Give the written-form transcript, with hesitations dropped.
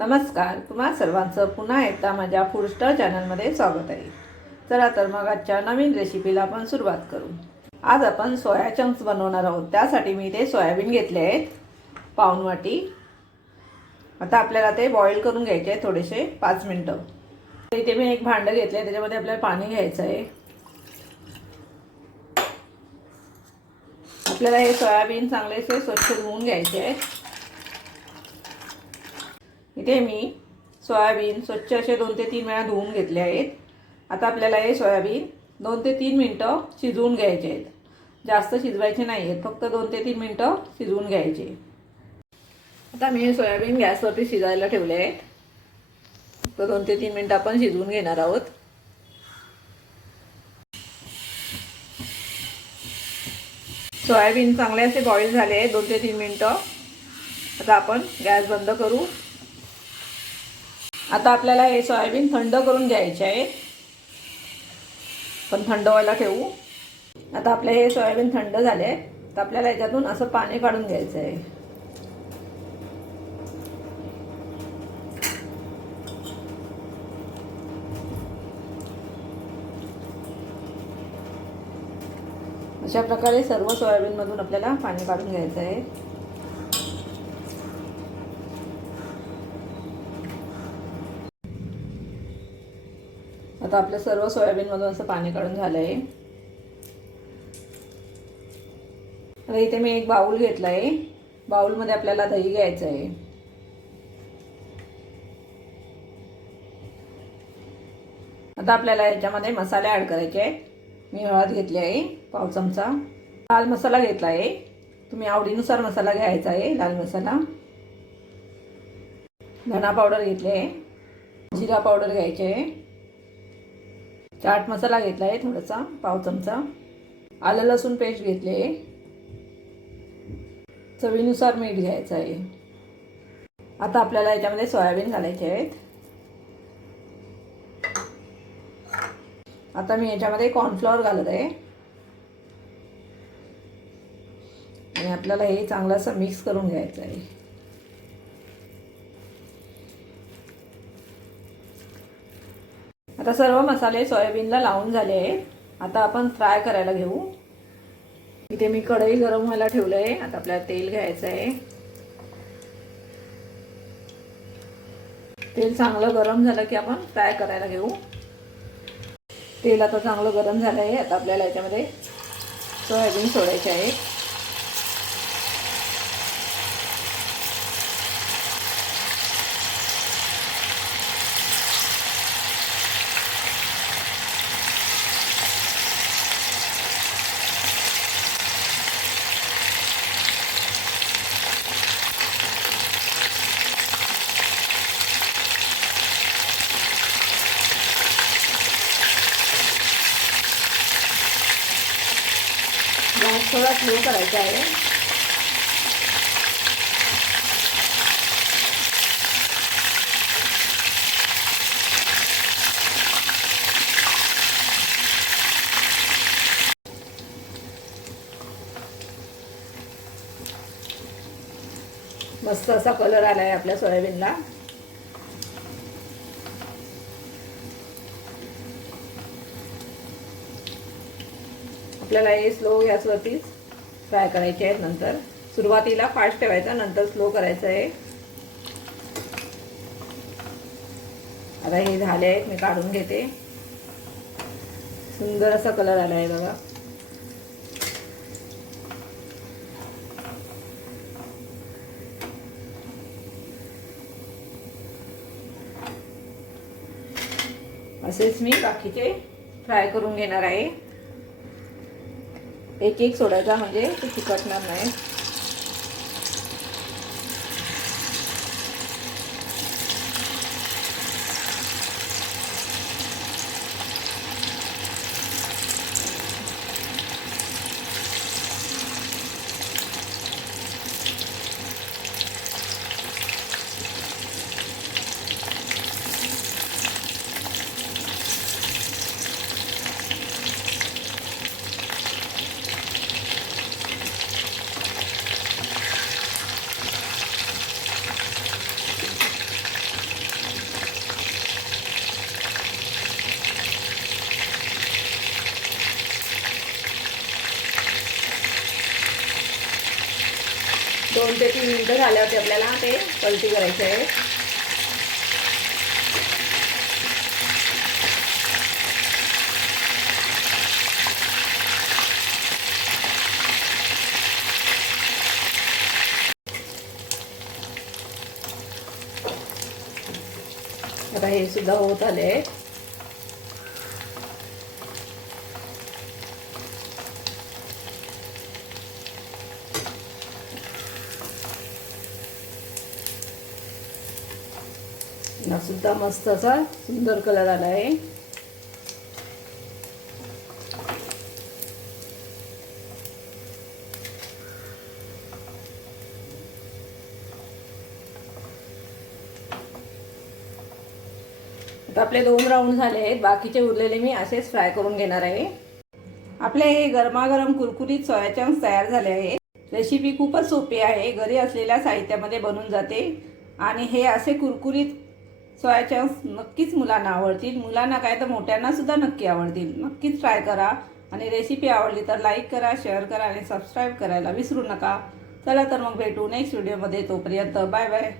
नमस्कार, तुम्हा सर्वांचं पुन्हा एकदा माझ्या फूड स्टार चॅनलमध्ये स्वागत आहे. चला तर मग आजच्या नवीन रेसिपीला आपण सुरुवात करू. आज आपण सोया चंक्स बनवणार आहोत. त्यासाठी मी ते सोयाबीन घेतले आहेत पाऊण वाटी. आता आपल्याला ते बॉईल करून घ्यायचे आहे थोडेसे 5 मिनिटं. इथे मी एक भांडं घेतलं आहे, त्याच्यामध्ये आपल्याला पाणी घ्यायचं आहे. आपल्याला हे सोयाबीन चांगलेसे स्वच्छ धुवून घ्यायचे आहे. इथे मी सोयाबीन स्वच्छ असे 2 ते 3 वेळा धुवून घेतले आहेत. आता आपल्याला हे सोयाबीन 2 ते 3 मिनिटं शिजवून घ्यायचे आहेत. जास्त शिजवायचे नाही आहेत, फक्त 2 ते 3 मिनिटं शिजवून घ्यायचे. आता मी हे सोयाबीन गॅसवरती शिजायला ठेवले आहेत. फक्त 2 ते 3 मिनिटं आपण शिजवून घेणार आहोत. सोयाबीन चांगले असे बॉईल झाले आहेत 2 ते 3 मिनिटं. आता आपण गॅस बंद करू. आता आपल्याला हे सोयाबीन थंड करून घ्यायचे आहे. पण थंड व्हायला ठेवू. आता आपले हे सोयाबीन थंड झाले, तर आपल्याला याच्यातून असं पाणी काढून घ्यायचं आहे. अशा प्रकारे सर्व सोयाबीनमधून आपल्याला पाणी काढून घ्यायचं आहे. आता आपलं सर्व सोयाबीनमधून असं पाणी काढून झालं आहे. आता इथे मी एक बाउल घेतला आहे. बाउलमध्ये आपल्याला दही घ्यायचं आहे. आता आपल्याला याच्यामध्ये मसाले ॲड करायचे आहेत. मी हळद घेतली आहे पाव चमचा. लाल मसाला घेतला आहे. तुम्ही आवडीनुसार मसाला घ्यायचा आहे. लाल मसाला, धना पावडर घेतली आहे, जिरा पावडर घ्यायची आहे, चाट मसाला घेतला आहे थोडासा पाव चमचा, आलं लसूण पेस्ट घेतली आहे, चवीनुसार मीठ घ्यायचं आहे. आता आपल्याला याच्यामध्ये सोयाबीन घालायचे आहेत. आता मी याच्यामध्ये कॉर्नफ्लॉवर घालत आहे आणि आपल्याला हे चांगलं असं मिक्स करून घ्यायचं आहे. आता सर्व मसाले सोयाबीनला लावून झाले आहेत. आता आपण फ्राय करायला घेऊ. इथे मी कढई गरम व्हायला ठेवलं आहे. आता आपल्याला तेल घ्यायचं आहे. तेल चांगलं गरम झालं की आपण फ्राय करायला घेऊ. तेल आता चांगलं गरम झालं आहे. आता आपल्याला याच्यामध्ये सोयाबीन सोडायचे आहे. गॅस थोडा स्लो करायचा आहे. मस्त असा कलर आला आहे आपल्या सोयाबीनला. आपल्याला हे स्लो गॅसवरतीच फ्राय करायचे आहेत. नंतर सुरुवातीला फास्ट ठेवायचा, नंतर स्लो करायचं आहे. आता हे झाले आहेत, मी काढून घेते. सुंदर असा कलर आला आहे बघा. असेच मी बाकीचे फ्राय करून घेणार आहे. एक एक सोडायचा म्हणजे ते चिकटणार नाही. 2 ते 3 मिनिटं झाल्यावरती आपल्याला ते पलटी करायचे आहे. आता हे सुद्धा होत आले. ना सुद्धा मस्त असा सुंदर कलर आला आहे. आता आपले 2 राऊंड झाले आहेत. बाकीचे उरलेले मी असेच फ्राय करून घेणार आहे. आपले हे गरमागरम कुरकुरीत सोया चंक्स तयार झाले आहेत. रेसिपी खूपच सोपी आहे, घरी असलेल्या साहित्यामध्ये बनून जाते आणि हे असे कुरकुरीत सोया चंक्स नक्कीच मुलांना आवडतील. मुलांना काय तर मोठ्यांना सुद्धा नक्की आवडतील. नक्कीच ट्राय करा आणि रेसिपी आवडली तर लाईक करा, शेअर करा आणि सबस्क्राईब करायला विसरू नका. चला तर मग भेटू नेक्स्ट व्हिडिओमध्ये. तोपर्यंत बाय बाय.